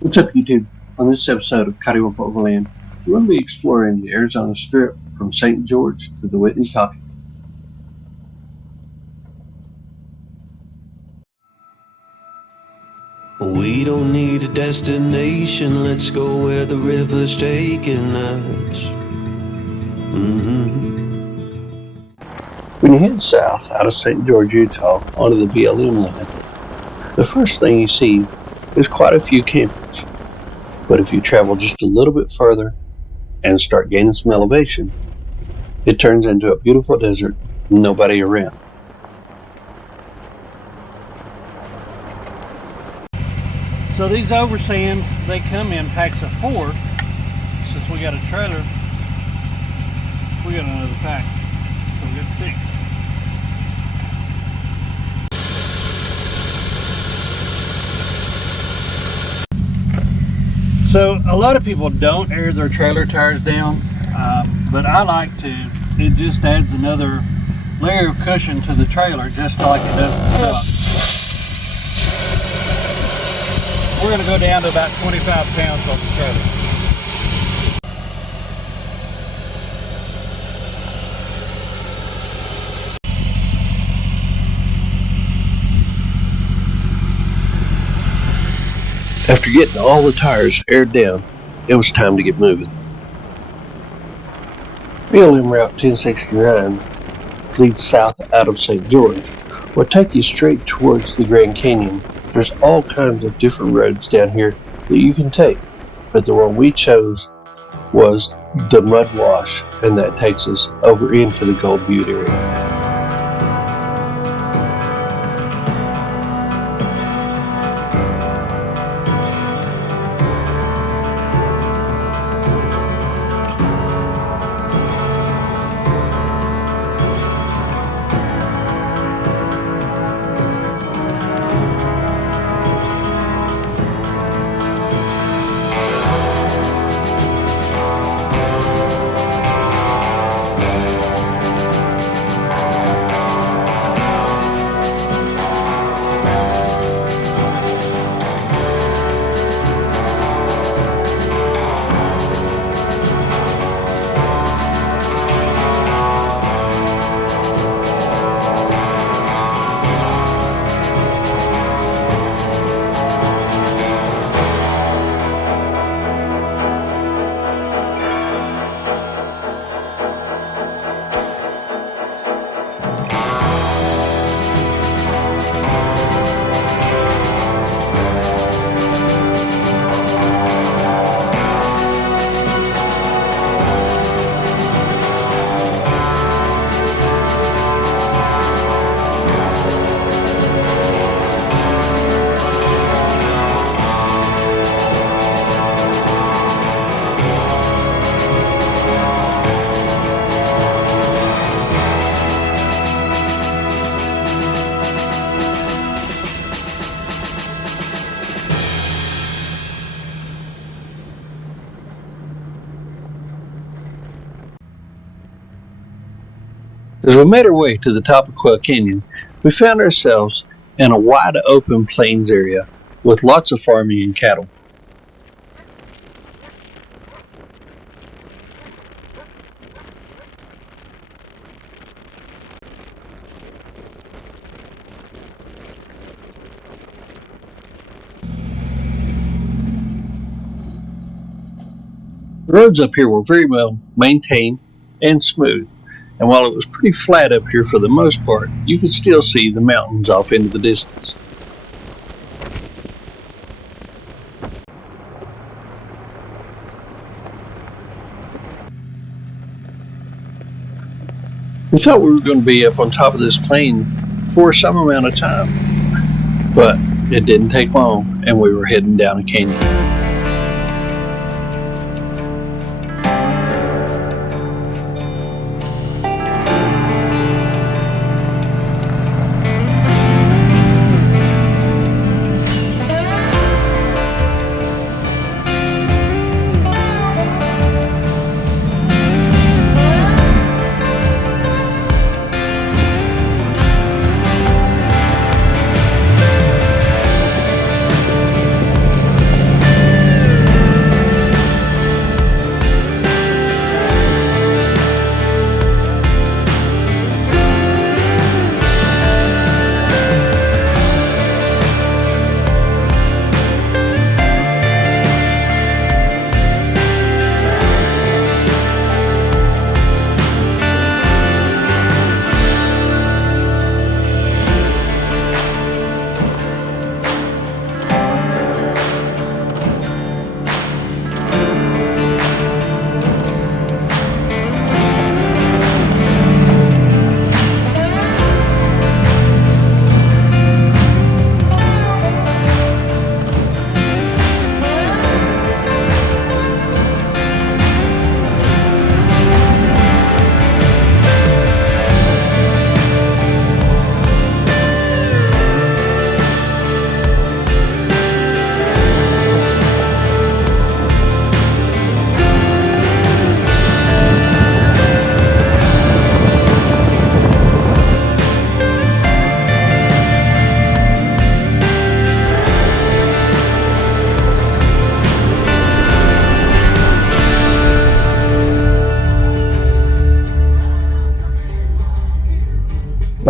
What's up, YouTube? On this episode of Coddiwomple Overland, we're going to be exploring the Arizona Strip from St. George to the Whitney Pocket. We don't need a destination, let's go where the river's taking us. When you head south out of St. George, Utah onto the BLM land, the first thing you see is quite a few campers. But if you travel just a little bit further and start gaining some elevation, it turns into a beautiful desert, nobody around. So these oversand, they come in packs of 4. Since we got a trailer, we got another pack. So we got 6. So a lot of people don't air their trailer tires down, but I like to. It just adds another layer of cushion to the trailer, just like it does the truck. We're going to go down to about 25 pounds on the trailer. After getting all the tires aired down, it was time to get moving. BLM Route 1069 leads south out of St. George, will take you straight towards the Grand Canyon. There's all kinds of different roads down here that you can take, but the one we chose was the Mud Wash, and that takes us over into the Gold Butte area. As we made our way to the top of Quail Canyon, we found ourselves in a wide open plains area with lots of farming and cattle. The roads up here were very well maintained and smooth. And while it was pretty flat up here for the most part, you could still see the mountains off into the distance. We thought we were going to be up on top of this plain for some amount of time, but it didn't take long and we were heading down a canyon.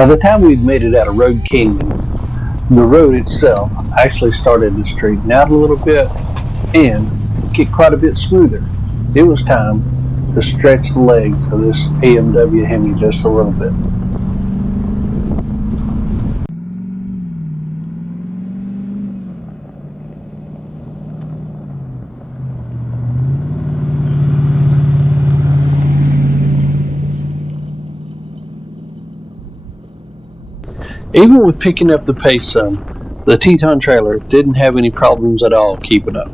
By the time we'd made it out of Road Canyon, the road itself actually started to straighten out a little bit and get quite a bit smoother. It was time to stretch the legs of this AMW Hemi just a little bit. Even with picking up the pace some, the Teton trailer didn't have any problems at all keeping up.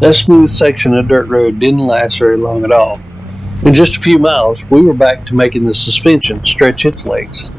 That smooth section of dirt road didn't last very long at all. In just a few miles, we were back to making the suspension stretch its legs.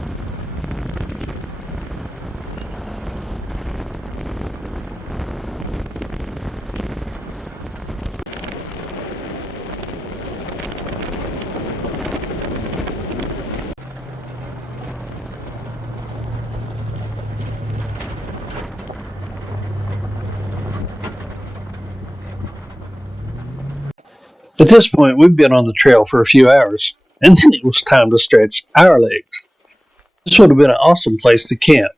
At this point, we'd been on the trail for a few hours, and then it was time to stretch our legs. This would have been an awesome place to camp,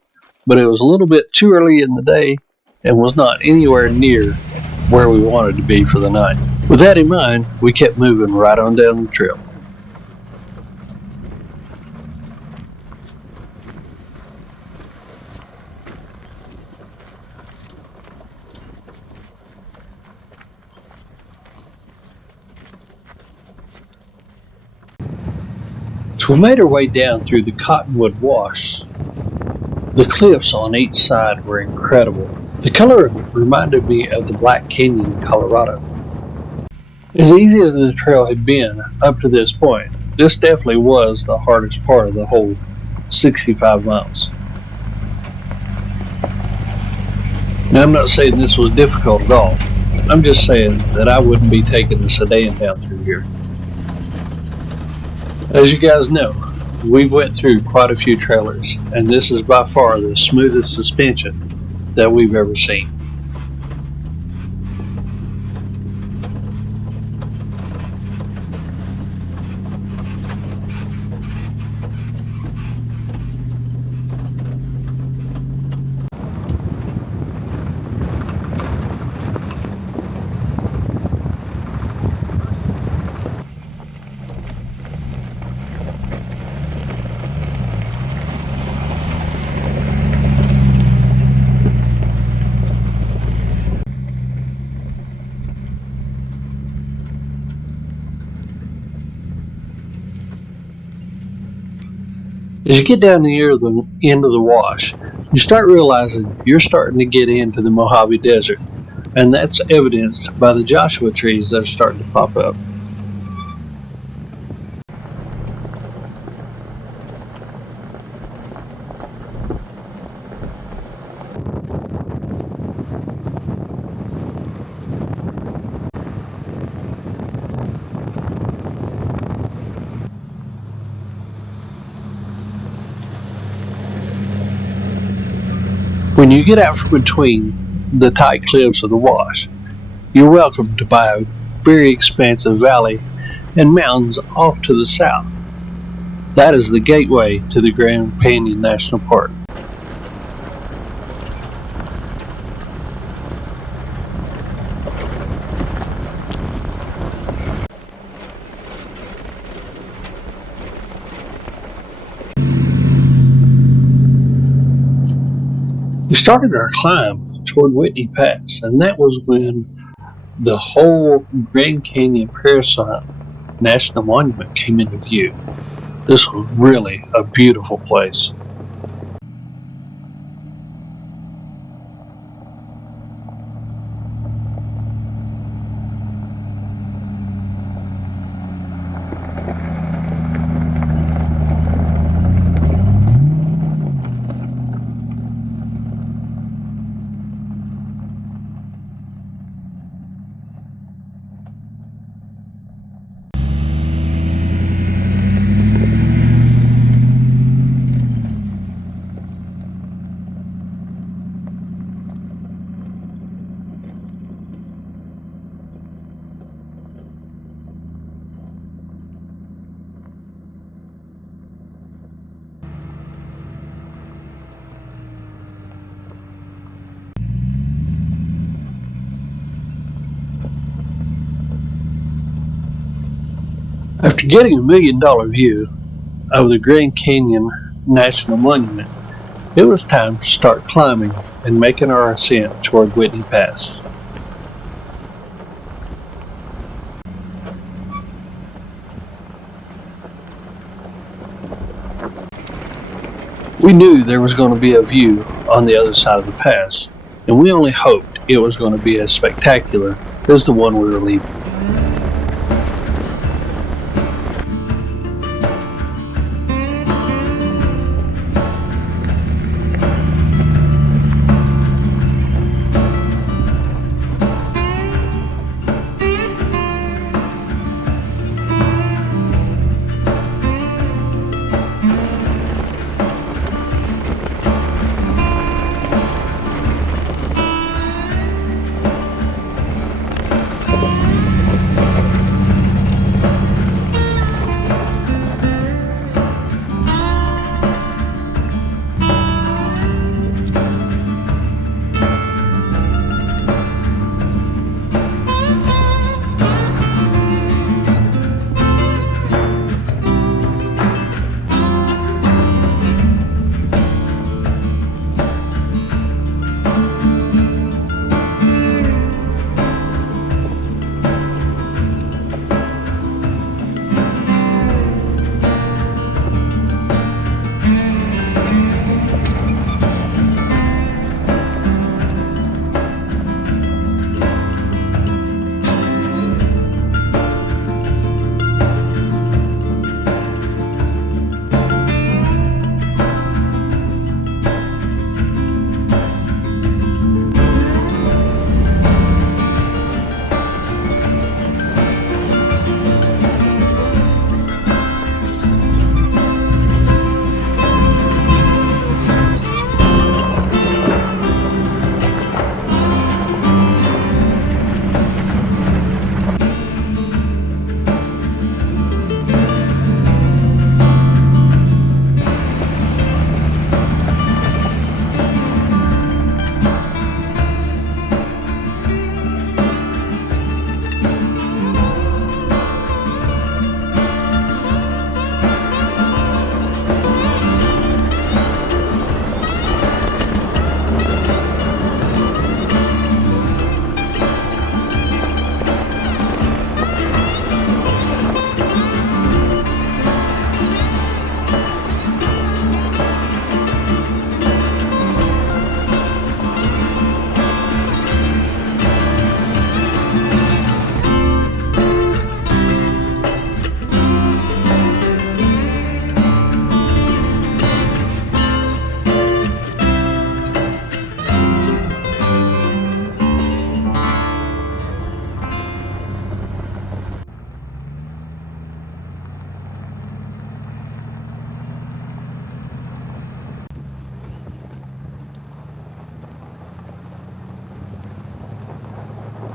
but it was a little bit too early in the day and was not anywhere near where we wanted to be for the night. With that in mind, we kept moving right on down the trail. So we made our way down through the Cottonwood wash. The cliffs on each side were incredible. The color reminded me of the Black Canyon in Colorado. As easy as the trail had been up to this point, this definitely was the hardest part of the whole 65 miles. Now, I'm not saying this was difficult at all. I'm just saying that I wouldn't be taking the sedan down through here. As you guys know, we've went through quite a few trailers, and this is by far the smoothest suspension that we've ever seen. As you get down near the end of the wash, you start realizing you're starting to get into the Mojave Desert, and that's evidenced by the Joshua trees that are starting to pop up. When you get out from between the tight cliffs of the wash, you're welcomed by a very expansive valley and mountains off to the south. That is the gateway to the Grand Canyon National Park. We started our climb toward Whitney Pass, and that was when the whole Grand Canyon Parasite National Monument came into view. This was really a beautiful place. After getting $1 million view of the Grand Canyon National Monument, it was time to start climbing and making our ascent toward Whitney Pass. We knew there was going to be a view on the other side of the pass, and we only hoped it was going to be as spectacular as the one we were leaving.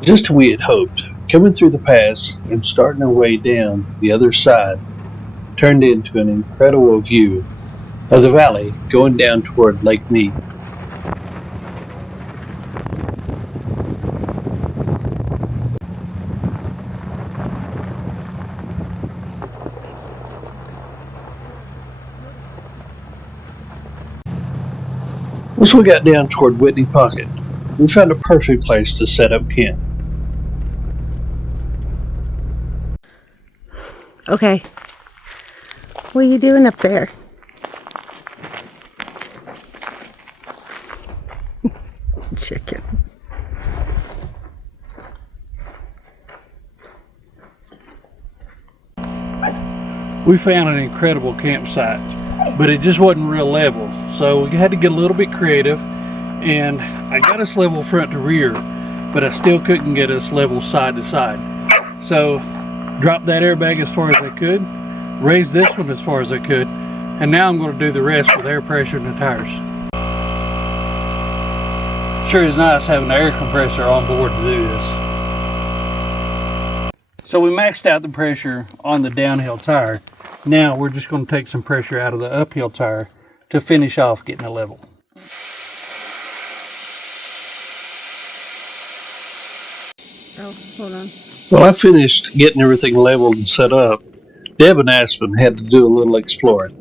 Just as we had hoped, coming through the pass and starting our way down the other side turned into an incredible view of the valley going down toward Lake Mead. Once we got down toward Whitney Pocket, we found a perfect place to set up camp. Okay. What are you doing up there? Chicken. We found an incredible campsite, but it just wasn't real level. So we had to get a little bit creative, and I got us level front to rear, but I still couldn't get us level side to side. So dropped that airbag as far as I could, raised this one as far as I could, and now I'm going to do the rest with air pressure in the tires. Sure is nice having an air compressor on board to do this. So we maxed out the pressure on the downhill tire. Now we're just going to take some pressure out of the uphill tire to finish off getting it level. Oh, hold on. Well, I finished getting everything leveled and set up. Deb and Aspen had to do a little exploring.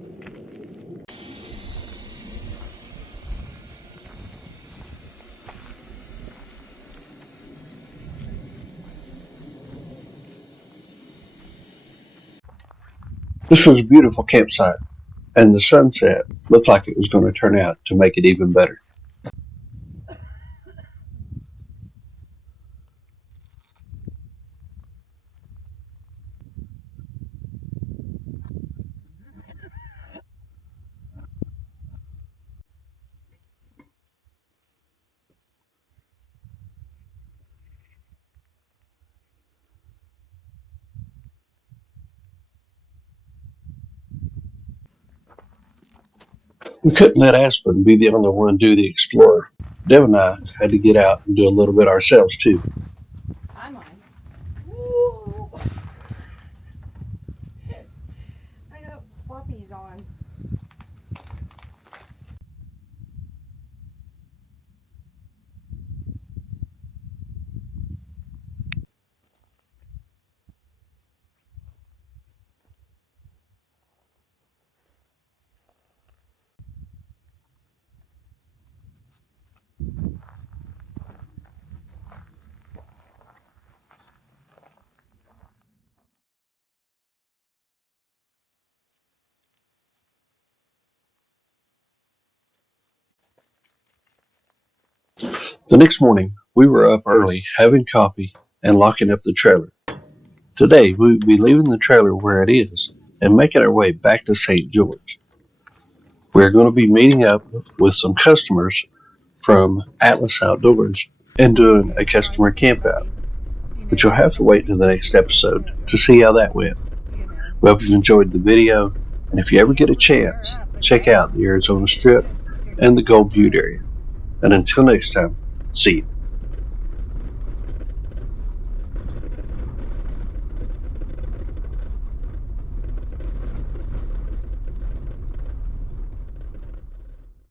This was a beautiful campsite, and the sunset looked like it was going to turn out to make it even better. We couldn't let Aspen be the only one do the explorer. Deb and I had to get out and do a little bit ourselves too. I'm on. Woo! I got floppies on. The next morning, we were up early, having coffee and locking up the trailer. Today, we would be leaving the trailer where it is and making our way back to St. George. We're going to be meeting up with some customers from Atlas Outdoors and doing a customer campout, but you'll have to wait till the next episode to see how that went. We hope you've enjoyed the video, and if you ever get a chance, check out the Arizona Strip and the Gold Butte area. And until next time, see you.